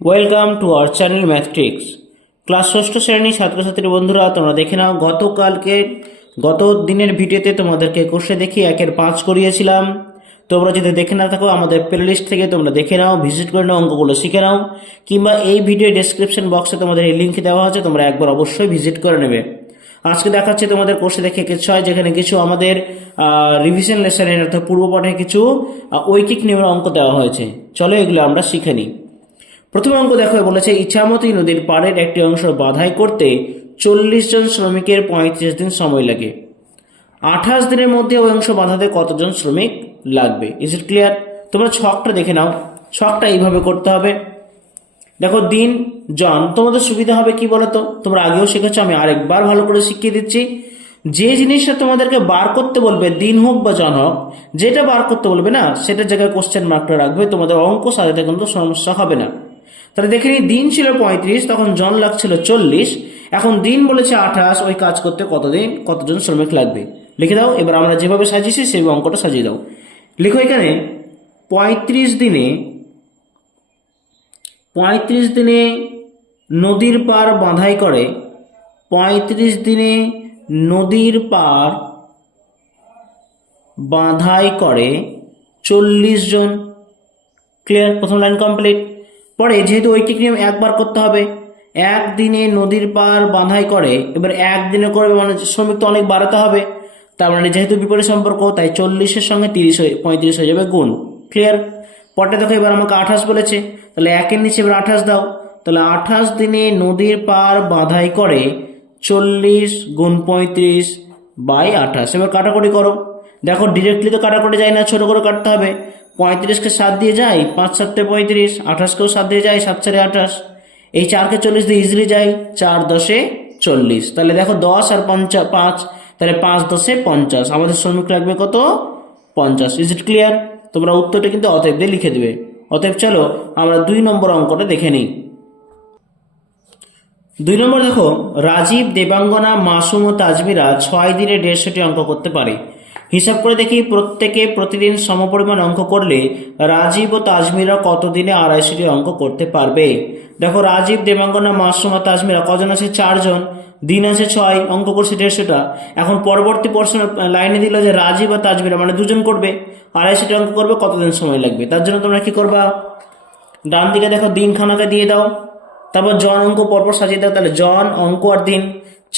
Welcome to our channel Mathtrix. Class ষষ্ঠ শ্রেণীর ছাত্রছাত্রী বন্ধুরা, তোমরা দেখে নাও গত দিনের ভিডিওতে তোমাদেরকে কোষে দেখি 1-5 করিয়েছিলাম। তোমরা যদি দেখে না থাকো আমাদের প্লেলিস্ট থেকে তোমরা দেখে নাও, ভিজিট করে নাও, অঙ্কগুলো শিখে নাও, কিংবা এই ভিডিও ডেসক্রিপশন বক্সে তোমাদের এই লিঙ্ক দেওয়া আছে, তোমরা একবার অবশ্যই ভিজিট করে নেবে। আজকে দেখাচ্ছে তোমাদের কোর্সে দেখে 6, যেখানে কিছু আমাদের রিভিশন লেসনের অর্থাৎ পূর্বপাঠে কিছু ঐকিক নিয়মের অঙ্ক দেওয়া হয়েছে। চলো এগুলো আমরা শিখে নিই। প্রথম অঙ্ক দেখো, বলেছে ইছামতি নদীর পাড়ের একটি অংশ বাধাই করতে 40 জন শ্রমিকের 35 দিন সময় লাগে। 28 দিনের মধ্যে ওই অংশ বাঁধাতে কতজন শ্রমিক লাগবে? Is it clear? তোমরা ছকটা দেখে নাও। ছকটা এইভাবে করতে হবে। দেখো, দিন জন, তোমাদের সুবিধা হবে কি বলতো, তোমরা আগেও শিখেছো, আমি আরেকবার ভালো করে শিখিয়ে দিচ্ছি। যে জিনিসটা তোমাদেরকে বার করতে বলবে, দিন হোক বা জন হোক, যেটা বার করতে বলবে না সেটার জায়গায় কোশ্চেন মার্কটা রাখবে, তোমাদের অঙ্ক সাজাতে কিন্তু সমস্যা হবে না। তাহলে দেখে নিই, দিন ছিল 35, তখন জন লাগছিল 40, এখন দিন বলেছে 28, ওই কাজ করতে কতজন শ্রমিক লাগবে লিখে দাও। এবার আমরা যেভাবে সাজিয়েছি সেইভাবে অঙ্কটা সাজিয়ে দাও। লিখো এখানে 35 দিনে নদীর পার বাঁধাই করে, 35 দিনে নদীর পার বাঁধাই করে 40 জন। ক্লিয়ার? প্রথম লাইন কমপ্লিট। পরে যেহেতু ঐকিক নিয়ম একবার করতে হবে, একদিনে নদীর পার বাঁধাই করে, এবার একদিনে করবে মানে শ্রমিক তো অনেক বাড়াতে হবে, তার মানে যেহেতু বিপরীত সম্পর্ক, তাই 40-এর সঙ্গে 35 হয়ে যাবে গুণ। ক্লিয়ার? পরটা দেখো, এবার আমাকে 28 বলেছে, তাহলে 1-এর নিচে এবার 28 দাও। তাহলে 28 দিনে নদীর পার বাঁধাই করে 40 গুণ 35/28। এবার কাটাকুটি করো। দেখো, ডিরেক্টলি তো কাটাকুটি যায় না, ছোট করে কাটতে হবে। 35কে 7 দিয়ে যায়, 5-7 35, 28কেও 7 দিয়ে যায়, 7-4 28, এই 4কে 40 দিয়ে ইজিলি যায়, 4-10 40। তাহলে দেখো 10 আর 5, তাহলে 5-10 50, আমাদের শ্রমিক লাগবে কত? 50। Is it clear? তোমরা উত্তরটা কিন্তু অতএব দিয়ে লিখে দেবে। অতএব চলো আমরা 2 নম্বর অঙ্কটা দেখে নিই। 2 নম্বর দেখো, রাজীব, দেবাঙ্গনা, মাসুম ও তাজমিরা 6 দিনে 150টি অঙ্ক করতে পারে। হিসাব করে দেখি, প্রত্যেকে প্রতিদিন সমপরিমাণ অঙ্ক করলে রাজীব ও তাজমিরা কত দিনে 250টি অঙ্ক করতে পারবে? দেখো, রাজীব, দেবাঙ্গনা, মাসুম ও তাজমিরা কজন আছে? 4 জন, দিন আছে 6, অঙ্ক করছে 150টা। এখন পরবর্তী প্রশ্ন লাইনে দিল যে রাজীব আর তাজমিরা মানে 2 জন করবে, 250টি অঙ্ক করবে, কতদিন সময় লাগবে? তার জন্য তোমরা কি করবা, ডান দিকে দেখো দিনখানাকে দিয়ে দাও, তারপর জন অঙ্ক পরপর সাজিয়ে দাও। তাহলে জন, অঙ্ক আর দিন।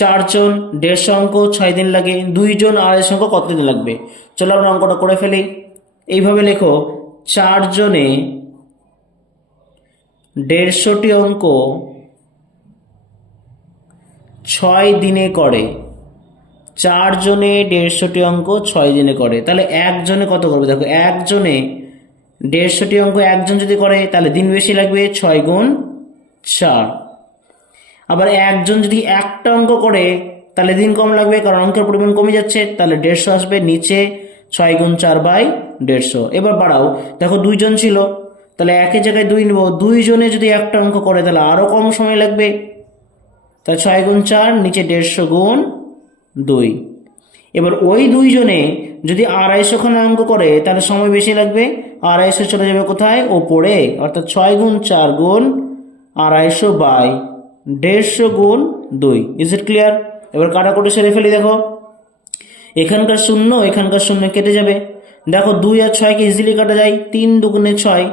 4 জন 150 অঙ্ক 6 দিন লাগে, 2 জন 250 অঙ্ক কত দিন লাগবে? চলো আমরা অঙ্কটা করে ফেলি। এইভাবে লেখো, 4 জনে 150টি অঙ্ক 6 দিনে করে। 4 জনে 150টি অঙ্ক 6 দিনে করে, তাহলে একজনে কত করবে? দেখো, একজনে 150টি অঙ্ক একজন যদি করে তাহলে দিন বেশি লাগবে, 6 গুণ 4। আবার একজন যদি একটা অঙ্ক করে তাহলে দিন কম লাগবে, কারণ অঙ্কের পরিমাণ কমে যাচ্ছে, তাহলে 150 আসবে নিচে, 6 গুণ 4/150। এবার বাড়াও, দেখো 2 জন ছিল, তাহলে একের জায়গায় 2 নেব, 2 জনে যদি একটা অঙ্ক করে তাহলে আরো কম সময় লাগবে, তাহলে 6 গুণ 4 নিচে 150 গুণ 2। এবার ওই 2 জনে যদি 250 খানা অঙ্ক করে তাহলে সময় বেশি লাগবে, 250 চলে যাবে কোথায়? ওপরে, অর্থাৎ 6 গুণ 4 গুণ 250/150 গুণ 2। Is it clear? এবার কাটাকুটি সেরে ফেলি। দেখো, এখানকার শূন্য এখানকার শূন্য কেটে যাবে। দেখো, 2 আর 6কে ইজিলি কাটা যায়, 3 দুগুণে 6।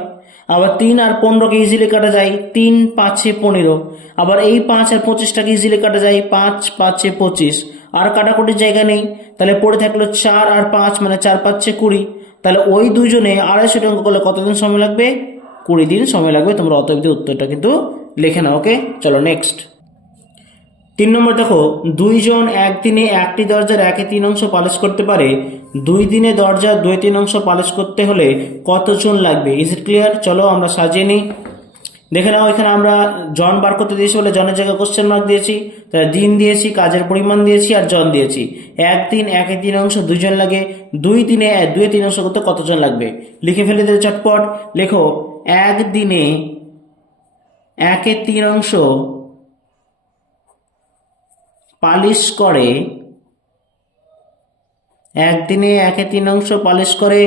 আবার 3 আর 15কে ইজিলি কাটা যায়, 3 5-এ 15। আবার এই 5 আর 25টাকে ইজিলি কাটা যায়, 5 5-এ 25। আর কাটাকুটির জায়গা নেই, তাহলে পড়ে থাকলো 4 আর 5, মানে 4 5-এ 20। তাহলে ওই 2 জনে 250 অঙ্ক করলে কতদিন সময় লাগবে? 20 দিন সময় লাগবে। তোমরা অতএব উত্তরটা কিন্তু লিখে নাও। ওকে, চলো নেক্সট। 3 নম্বর দেখো, 2 জন একদিনে একটি দরজার 1/3 অংশ পালিশ করতে পারে, 2 দিনে দরজার 2/3 অংশ পালিশ করতে হলে কতজন লাগবে? Is it clear? চলো আমরা সাজিয়ে নিই। দেখে নাও, এখানে আমরা জন বার করতে দিয়েছি বলে জনের জায়গায় কোশ্চেন মার্ক দিয়েছি, তাহলে দিন দিয়েছি, কাজের পরিমাণ দিয়েছি, আর জন দিয়েছি। একদিন 1/3 অংশ 2 জন লাগে, 2 দিনে 2/3 অংশ করতে কতজন লাগবে? লিখে ফেলে দিতে চটপট। লেখো, একদিনে 1/3 অংশ পালিশ করে, একদিনে 1/3 অংশ পালিশ করে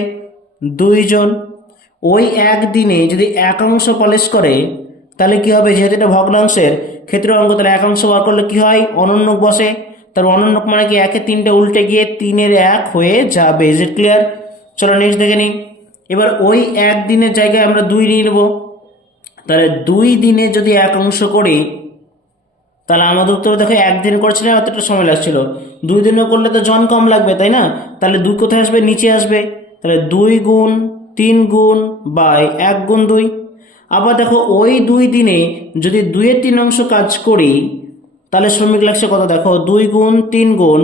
2 জন। ওই একদিনে যদি 1 অংশ পালিশ করে তাহলে কি হবে, যেহেতু এটা ভগ্নাংশের ক্ষেত্রের অঙ্ক, তাহলে একাংশ বার করলে কি হয়, অনন্যক বসে। তার অনন্যক মানে কি, একে তিনটে উল্টে গিয়ে 3-এর 1 হয়ে যাবে। Is it clear? চলো নেক্সট দেখে নিই। এবার ওই 1 দিনের জায়গায় আমরা 2 নিয়ে নেবো। তাহলে 2 দিনে যদি একাংশ করি, তাহলে আমাদের উত্তর দেখো 1 দিন করছিলাম এতটা সময় লাগছিল, 2 দিনে করলে তো জন কম লাগবে, তাই না? তাহলে 2 কোথায় আসবে, নিচে আসবে। তাহলে 2 গুণ 3 গুণ বাই 1 গুণ 2। আবার দেখো ওই 2 দিনে যদি 2-এর 3 অংশ কাজ করি, তাহলে শ্রমিক লাগছে কত, দেখো 2 গুণ 3 গুণ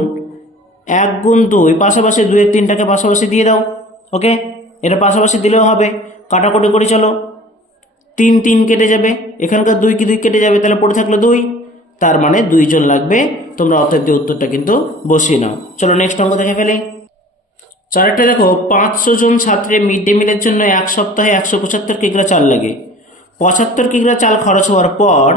1 গুণ 2, পাশাপাশি 2-এর 3টাকে পাশাপাশি দিয়ে দাও। ওকে, এটা পাশাপাশি দিলেও হবে। কাটাকুটি করি চলো, 3 3 কেটে যাবে, এখানকার 2 কি 2 কেটে যাবে, তাহলে পড়ে থাকলো 2। তার মানে 2 জন লাগবে। তোমরা অতএব দিয়ে উত্তরটা কিন্তু বসিয়ে নাও। চলো নেক্সট অঙ্ক দেখে ফেলি। চারটা দেখো, 500 জন ছাত্রের মিড ডে মিলের জন্য 1 সপ্তাহে 175 কিগ্রা চাল লাগে। 75 কিগ্রা চাল খরচ হওয়ার পর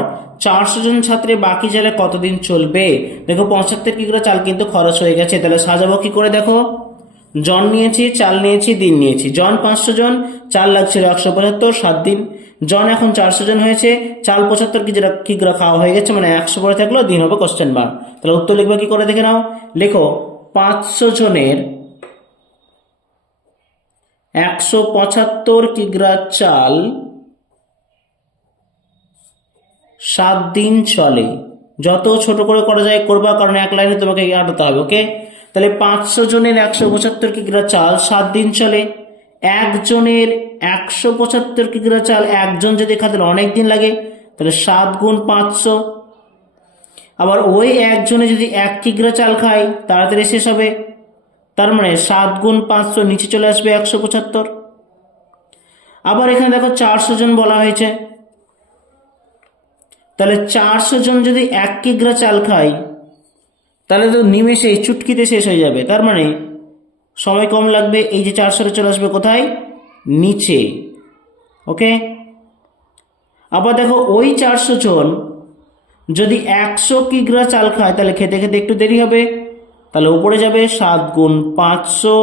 400 জন ছাত্রের বাকি চালে কতদিন চলবে? দেখো 75 কিগ্রা চাল কিন্তু খরচ হয়ে গেছে, তাহলে সাজাবো কি করে, দেখো জন নিয়েছি, চাল নিয়েছি, দিন নিয়েছি। জন 500 জন, চাল লাগছিল 175, 7 দিন। জন এখন 400 জন হয়েছে, চাল 75 কিগ্রা খাওয়া হয়ে গেছে, মানে 100 পরে থাকলো, দিন হবে কোশ্চেন মার্ক। তাহলে উত্তর লিখবে কি করে দেখে নাও। লেখো 500 জনের 175 কিগ্রা চাল 7 দিন চলে। যত ছোট করে করা যায় করবা, কারণ এক লাইনে তোমাকে আটাতে হবে। ওকে, তাহলে 500 জনের 175 কিগ্রা চাল 7 দিন চলে। একজনের 175 কিগ্রা চাল একজন যদি খায় তাহলে অনেক দিন লাগে, তাহলে 7 গুণ 500। আবার ওই একজনে যদি 1 কিগ্রা চাল খায় তাড়াতাড়ি শেষ হবে, তার মানে 7 গুণ 500, নিচে চলে আসবে 175। আবার এখানে দেখো 400 জন বলা হয়েছে, তাহলে 400 জন যদি 1 কিগ্রা চাল খায় তাহলে তো নিমেষেই চুটকিতে শেষ হয়ে যাবে, তার মানে সময় কম লাগবে। এই যে 400 চলে আসবে কোথায়, নিচে। ওকে, আবার দেখো ওই 400 জন যদি 100 কিগ্রা চাল খায় তাহলে খেতে খেতে একটু দেরি হবে, তাহলে উপরে যাবে 7 গুণ 500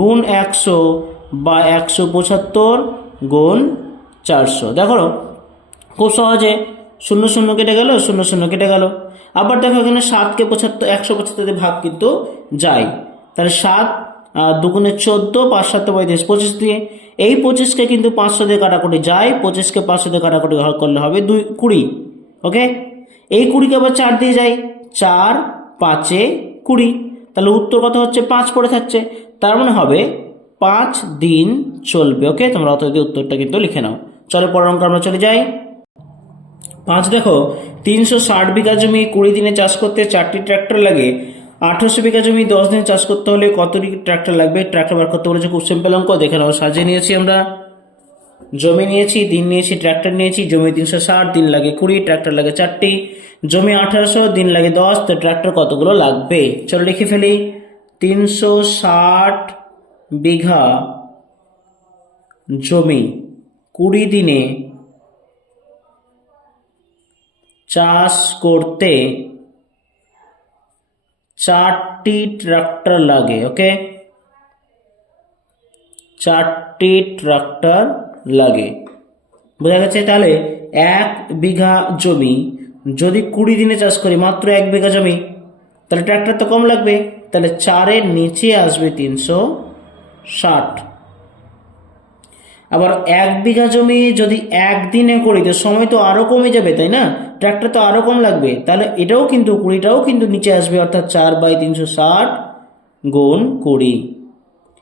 গুণ 100 বা 175 গুণ 400। দেখো খুব সহজে 0 0 কেটে গেল, 0 0 কেটে গেল। আবার দেখো এখানে 7কে 175 ভাগ কিন্তু যায়, তাহলে 7 2 14, 5 7 35, 25 দিয়ে। এই 25কে কিন্তু 500 দিয়ে কাটাকুটি যায়, 25কে 500 দিয়ে কাটাকুটি করলে হবে 2 20। ওকে, এই 20কে আবার 4 দিয়ে যায়, 4 5 20, তাহলে উত্তর কত হচ্ছে, 5 পড়ে থাকছে। তার মানে হবে 5 দিন চলবে। ওকে, তোমরা অত দিয়ে উত্তরটা কিন্তু লিখে নাও। চলো পরের অঙ্ক আমরা চলে যাই। 5 দেখো, 360 বিঘা জমি 20 দিনে চাষ করতে 4টি ট্র্যাক্টর লাগে। 1800 বিঘা জমি 10 দিনে চাষ করতে হলে কতটি ট্র্যাক্টর লাগবে? ট্র্যাক্টর বার করতে বলেছে, খুব সিম্পল অঙ্ক। দেখে নাও, সাজিয়ে নিয়েছি আমরা, জমি নিয়েছি, দিন নিয়েছি, ট্র্যাক্টর নিয়েছি। জমি 360, দিন লাগে 20, ট্র্যাক্টর লাগে 4টি। জমি 1800, দিন লাগে 10, তো ট্র্যাক্টর কতগুলো লাগবে? চলো লিখে ফেলি। 360 বিঘা জমি 20 দিনে চাষ করতে 4টি ট্রাক্টর লাগে। ওকে, 4টি ট্রাক্টর লাগে, বোঝা গেছে? তাহলে 1 বিঘা জমি যদি 20 দিনে চাষ করি, মাত্র 1 বিঘা জমি, তাহলে ট্রাক্টর তো কম লাগবে, তাহলে 4-এর নিচে আসবে 360। আবার 1 বিঘা জমি যদি 1 দিনে করি তো সময় তো আরো কমে যাবে, তাই না? ট্রাক্টর তো আরো কম লাগবে, তাহলে এটাও কিন্তু 20টাও কিন্তু নিচে আসবে, অর্থাৎ 4/360 গুণ 20।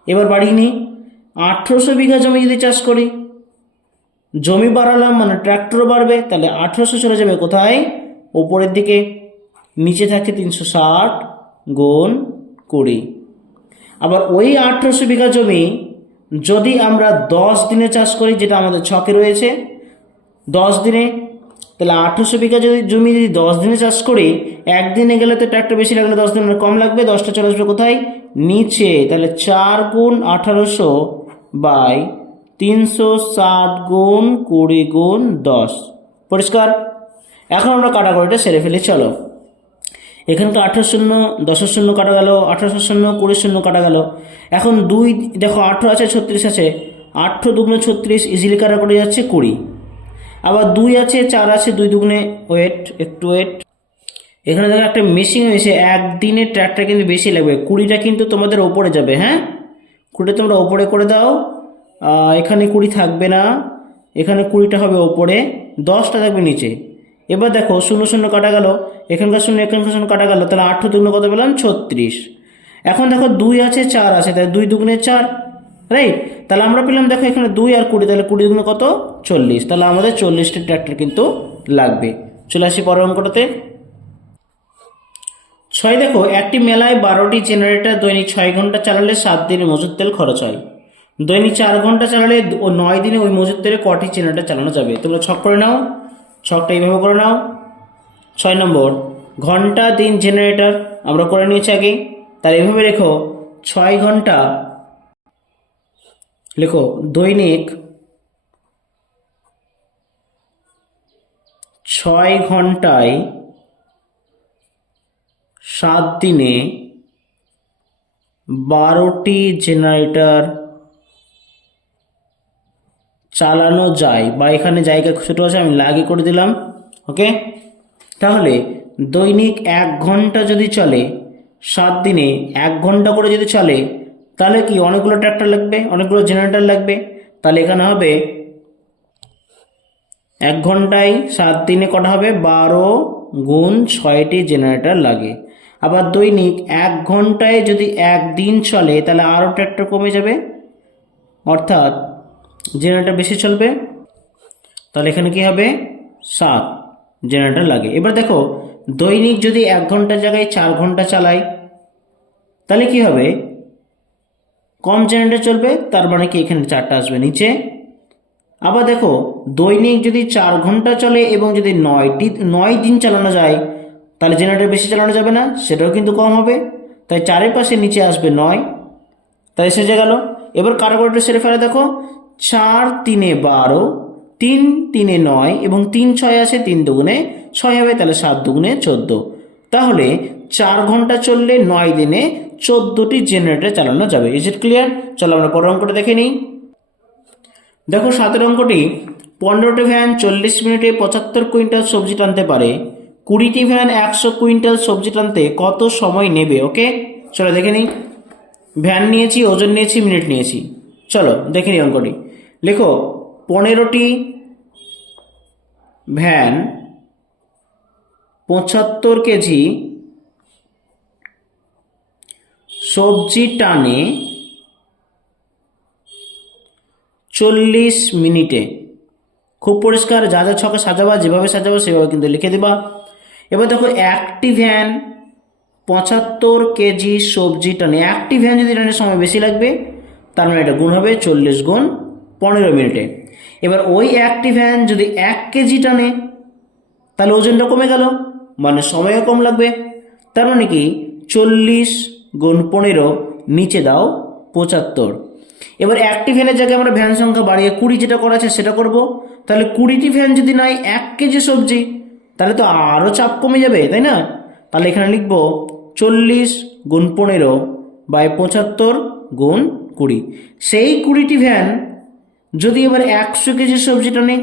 এবার বাড়িয়ে নিই, 1800 বিঘা জমি যদি চাষ করি, জমি বাড়ালাম মানে ট্রাক্টরও বাড়বে, তাহলে 1800 চলে যাবে কোথায়, উপরের দিকে, নিচে থাকে 360 গুণ 20। আবার ওই 1800 বিঘা জমি যদি আমরা 10 দিনে চাষ করি, যেটা আমাদের ছকে রয়েছে 10 দিনে, তাহলে 1800 বিঘা যদি জমি যদি 10 দিনে চাষ করি, 1 দিনে গেলে তো ট্র্যাক্টর বেশি লাগলে 10 দিনে কম লাগবে, 10টা চলে আসবে কোথায়, নিচে। তাহলে 4 গুণ 1800 বাই 360 গুণ 20 গুণ 10। পরিষ্কার? এখন আমরা কাটাকুটিটা সেরে ফেলি। চলো, এখানকার 18 শূন্য 10 শূন্য কাটা গেল, 18 শূন্য 20 শূন্য কাটা গেল। এখন 2 দেখো, 18 আছে 36 আছে, 8 2 36, ইজিলি কাটাকুটি যাচ্ছে 20। আবার 2 আছে 4 আছে, 2 দুগুণে ওয়েট, একটু ওয়েট। এখানে দেখো একটা মিসিং হয়েছে, একদিনে ট্র্যাক্টর কিন্তু বেশি লাগবে, 20টা কিন্তু তোমাদের ওপরে যাবে। হ্যাঁ, 20টা তোমরা ওপরে করে দাও। এখানে 20 থাকবে না, এখানে 20টা হবে ওপরে, 10টা থাকবে নিচে। এবার দেখো 0 0 কাটা গেল, এখানকার 0 এখানকার 0 কাটা গেল, তাহলে 8 দুগুণে কত পেলাম? 36। এখন দেখো 2 আছে 4 আছে, তাহলে 2 দুগুণে 4, রাইট? তাহলে আমরা পেলাম দেখো এখানে 2 আর 20, তাহলে 20 দুগুণে কত? 40। তাহলে আমাদের 40টা ট্র্যাক্টর কিন্তু লাগবে। চলে আসি পরের অঙ্কটাতে। 6 দেখো, একটি মেলায় 12টি জেনারেটর দৈনিক 6 ঘন্টা চালালে 7 দিনে মজুত তেল খরচ হয়। দৈনিক 4 ঘন্টা চালালে 9 দিনে ওই মজুত তেলে কটি জেনারেটর চালানো যাবে? তোমরা ছক করে নাও, ছকটা এইভাবে করে নাও। 6 নম্বর, ঘন্টা দিন জেনারেটর আমরা করে নিয়েছি আগে, তার এইভাবে লেখো 6 ঘন্টা, লেখো দৈনিক 6 ঘন্টায় 7 দিনে 12টি জেনারেটর চালানো যায়, বা এখানে জায়গা ছোটো আছে আমি লাগিয়ে করে দিলাম। ওকে, তাহলে দৈনিক 1 ঘন্টা যদি চলে, 7 দিনে 1 ঘন্টা করে যদি চলে, তাহলে কি অনেকগুলো ট্র্যাক্টর লাগবে, অনেকগুলো জেনারেটর লাগবে। তাহলে এখানে হবে 1 ঘন্টায় 7 দিনে কটা হবে? 12 গুণ 6টি জেনারেটর লাগে। আবার দৈনিক 1 ঘন্টায় যদি 1 দিন চলে, তাহলে আরও ট্র্যাক্টর কমে যাবে, অর্থাৎ জেনারেটর বেশি চলবে। তাহলে এখানে কি হবে? 7 জেনারেটর লাগে। এবার দেখো দৈনিক যদি 1 ঘন্টার জায়গায় 4 ঘন্টা চালাই, তাহলে কি হবে? কম জেনারেটর চলবে, তার মানে কি এখানে 4টা আসবে নিচে। আবার দেখো দৈনিক যদি 4 ঘন্টা চলে এবং যদি 9 দিন চালানো যায়, তাহলে জেনারেটর বেশি চালানো যাবে না, সেটাও কিন্তু কম হবে। তাই 4-এর পাশে নিচে আসবে 9, তাই সেজে গেল। এবার কাটাকুটিটা সেরে ফেলে দেখো, 4 3 12, 3 3 9 এবং 3 6 আছে, 3 দুগুণে 6 হবে, তাহলে 7 দুগুণে 14। তাহলে 4 ঘন্টা চললে 9 দিনে 14টি জেনারেটর চালানো যাবে। Is it clear? চলো আমরা পরের অঙ্কটা দেখে নিই। দেখো 7 অঙ্কটি, 15টি ভ্যান 40 মিনিটে 75 কুইন্টাল সবজি টানতে পারে, 20টি ভ্যান 100 কুইন্টাল সবজি টানতে কত সময় নেবে? ওকে, চলো দেখে নিই। ভ্যান নিয়েছি, ওজন নিয়েছি, মিনিট নিয়েছি। চলো দেখে নিই অঙ্কটি। লেখো 15টি ভ্যান 75 কেজি সবজি টানে 40 মিনিটে। খুব পরিষ্কার, যা যা ছকে সাজাবা, যেভাবে সাজাবা সেভাবে কিন্তু লিখে দেবা। এবার দেখো একটি ভ্যান 75 কেজি সবজি টানে, একটি ভ্যান যদি টানে সময় বেশি লাগবে, তার মানে এটা গুণ হবে 40 গুণ 15 মিনিটে। এবার ওই একটি ভ্যান যদি 1 কেজি টানে, তাহলে ওজনটা কমে গেল, মানে সময়ও কম লাগবে। তার মানে কি 40 গুণ 15 নিচে দাও 75। এবার একটি ভ্যানের জায়গায় আমরা ভ্যান সংখ্যা বাড়িয়ে 20 যেটা করা আছে সেটা করব। তাহলে 20টি ভ্যান যদি নাই 1 কেজি সবজি, তাহলে তো আরও চাপ কমে যাবে, তাই না? তাহলে এখানে লিখব 40 গুণ 15 বাই 75 গুণ 20। সেই 20টি ভ্যান যদি এবার 100 কেজি সবজি টানে,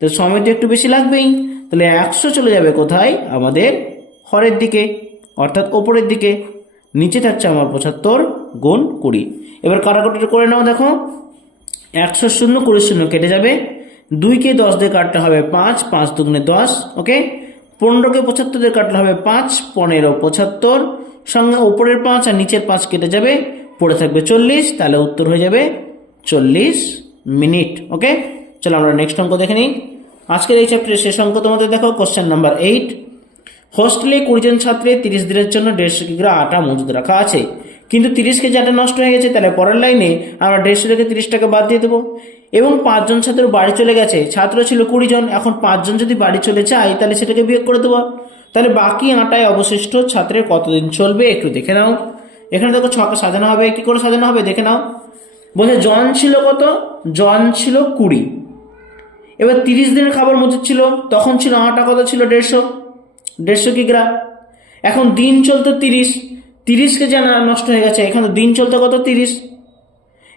তো সময় তো একটু বেশি লাগবেই। তাহলে 100 চলে যাবে কোথায়? আমাদের হরের দিকে, অর্থাৎ ওপরের দিকে। নিচে থাকছে আমার 75 গুণ 20। এবার কাটাকুটিটা করে নাও। দেখো 100 0 20 0 কেটে যাবে, 2কে 10 দিয়ে কাটতে হবে 5, 5 দুগুণে 10। ওকে, 15কে 75 দিয়ে কাটলে হবে 5 15 75, সঙ্গে উপরের 5 আর নিচের 5 কেটে যাবে, পড়ে থাকবে 40। তাহলে উত্তর হয়ে যাবে 40 মিনিট। ওকে, চলো আমরা নেক্সট অঙ্ক দেখে নিই। আজকের এই চ্যাপ্টারের শেষ অঙ্ক তোমাদের দেখো, কোশ্চেন নাম্বার 8। হোস্টেলে 20 জন ছাত্রের 30 দিনের জন্য 150 কিগ্রা আটা মজুদ রাখা আছে, কিন্তু 30 কেজি আটা নষ্ট হয়ে গেছে। তাহলে পরের লাইনে আমরা 150 থেকে 30 টাকা বাদ দিয়ে দেবো। এবং 5 জন ছাত্র বাড়ি চলে গেছে, ছাত্র ছিল 20 জন, এখন 5 জন যদি বাড়ি চলে যায়, তাহলে সেটাকে বিয়োগ করে দেবো। তাহলে বাকি আটায় অবশিষ্ট ছাত্রের কতদিন চলবে একটু দেখে নাও। এখানে দেখো ছকে সাজানো হবে, কি করে সাজানো হবে দেখে নাও। বলছে জন ছিল কত? জন ছিল 20। এবার 30 দিনের খাবার মজুদ ছিল, তখন ছিল আটা কত ছিল? 150 কিগ্রা। এখন দিন চলতো 30 কেজি নষ্ট হয়ে গেছে, এখানে দিন চলতো কত? 30।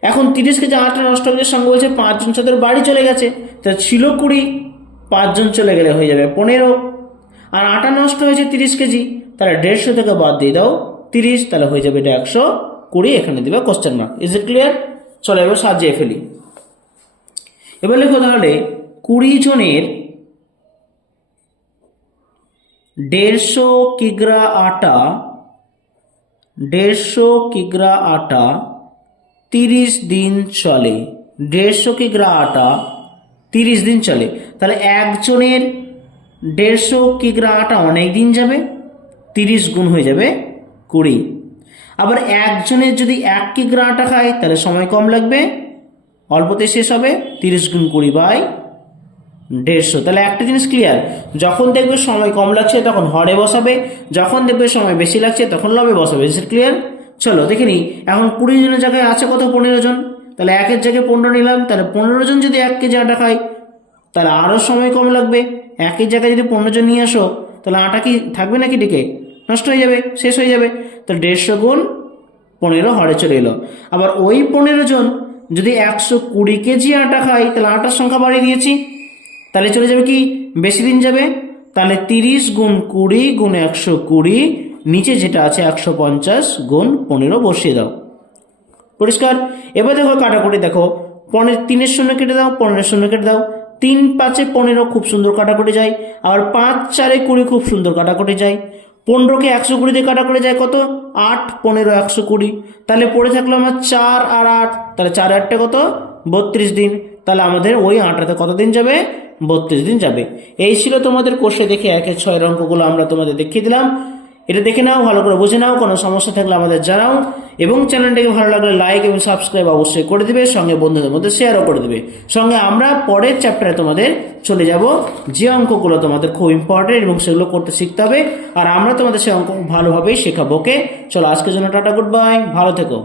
এখন 30 কেজি আটা নষ্ট হয়ে যাওয়ার সঙ্গে বলছে 5 জন ছাত্র বাড়ি চলে গেছে, তা ছিল 20, 5 জন চলে গেলে হয়ে যাবে 15। আর আটা নষ্ট হয়েছে 30 কেজি, তাহলে 150 থেকে বাদ দিয়ে দাও 30, তাহলে হয়ে যাবে এটা 120, এখানে দিবে question mark. Is it clear? চলো এবার সাজিয়ে ফেলি। এবার লিখো তাহলে 20 জনের 150 কিগ্রা আটা 30 দিন চলে। 150 কিগ্রা আটা 30 দিন চলে, তাহলে একজনের 150 কিগ্রা আটা অনেক দিন যাবে, 30 গুণ হয়ে যাবে 20। আবার একজনের যদি 1 কিগ্রা আটা খায় তাহলে সময় কম লাগবে, অল্পতে শেষ হবে, 30 গুণ 20/150। তাহলে একটা জিনিস ক্লিয়ার, যখন দেখবে সময় কম লাগছে তখন হরে বসাবে, যখন দেখবে সময় বেশি লাগছে তখন লবে বসাবে। ক্লিয়ার? চলো দেখে নিই। এখন 20 জনের জায়গায় আছে কত? 15 জন, তাহলে 1-এর জায়গায় 15 নিলাম, তাহলে 15 জন যদি 1 কেজি আটা খায় তাহলে আরও সময় কম লাগবে। 1-এর জায়গায় যদি 15 জন নিয়ে আসো তাহলে আটা কি থাকবে নাকি টিকে? নষ্ট হয়ে যাবে, শেষ হয়ে যাবে। তো 150 গুণ 15 হরে চলে এলো। আবার ওই 15 জন যদি 120 কেজি আটা খায় তাহলে আটার সংখ্যা বাড়িয়ে দিয়েছি, তাহলে চলে যাবে কি বেশি দিন যাবে, তাহলে 30 গুণ 20 গুণ 120, নিচে যেটা আছে 150 গুণ 15 বসিয়ে দাও। পরিষ্কার? এবার দেখো কাটাকুটি, দেখো 3-এর শূন্য কেটে দাও, 15-এর শূন্য কেটে দাও, 3-5-এ 15 খুব সুন্দর কাটাকুটি যায়, আবার 5-4-এ 20 খুব সুন্দর কাটাকুটি যায়। 15কে 120 দিয়ে কাটাকুটি যায় কত? 8, 15, 120, তাহলে পড়ে থাকলো আমার 4 আর 8, তাহলে 4-8 কত? 32 দিন। তাহলে আমাদের ওই আটাতে কত দিন যাবে? 32 দিন যাবে। এই ছিল তোমাদের কোষে দেখে 1-এর 6 অঙ্কগুলো আমরা তোমাদের দেখিয়ে দিলাম। এটা দেখে নাও, ভালো করে বুঝে নাও, কোনো সমস্যা থাকলে আমাদের জানাও, এবং চ্যানেলটাকে ভালো লাগলে লাইক এবং সাবস্ক্রাইব অবশ্যই করে দিবে, সঙ্গে বন্ধুদের মধ্যে শেয়ারও করে দিবে। সঙ্গে আমরা পরের চ্যাপ্টারে তোমাদের চলে যাব, যে অঙ্কগুলো তোমাদের খুব ইম্পর্টেন্ট এবং সেগুলো করতে শিখতে হবে, আর আমরা তোমাদের সেই অঙ্ক ভালোভাবেই শেখাবো। ওকে, চলো আজকের জন্য টাটা, গুড বাই, ভালো থেকো।